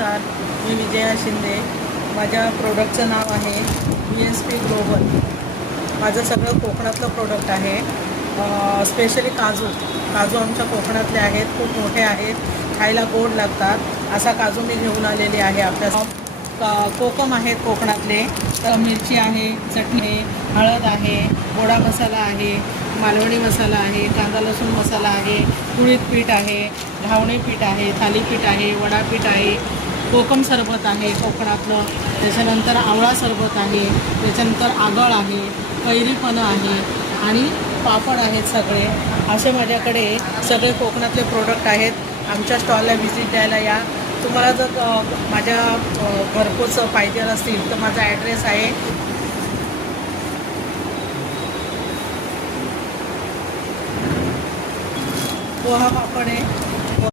नमस्कार, मी विजया शिंदे. माझ्या प्रोडक्टचं नाव आहे VSP ग्लोबल. माझं सगळं कोकणातलं प्रोडक्ट आहे. स्पेशली काजू आमच्या कोकणातले आहेत, खूप मोठे आहेत, खायला गोड लागतात. असा काजू मी घेऊन आलेले आहे. आपल्या कोकम आहेत कोकणातले, तर मिरची आहे, चटणी आहे, हळद आहे, गोडा मसाला आहे, मालवणी मसाला आहे, कांदा लसूण मसाला आहे, कुळीत पीठ आहे, घावणे पीठ आहे, थालीपीठ आहे, वडापीठ आहे, कोकम सरबत आहे कोकणातलं, त्याच्यानंतर आवळा सरबत आहे, त्याच्यानंतर आगळ आहे, कैरीपणं आहे आणि पापड आहेत. सगळे असे माझ्याकडे सगळे कोकणातले प्रोडक्ट आहेत. आमच्या स्टॉलला व्हिजिट द्यायला या. तुम्हाला जर माझ्या घरपोच पाहिजे असतील तर माझा ॲड्रेस आहे पोहा पापड आहे,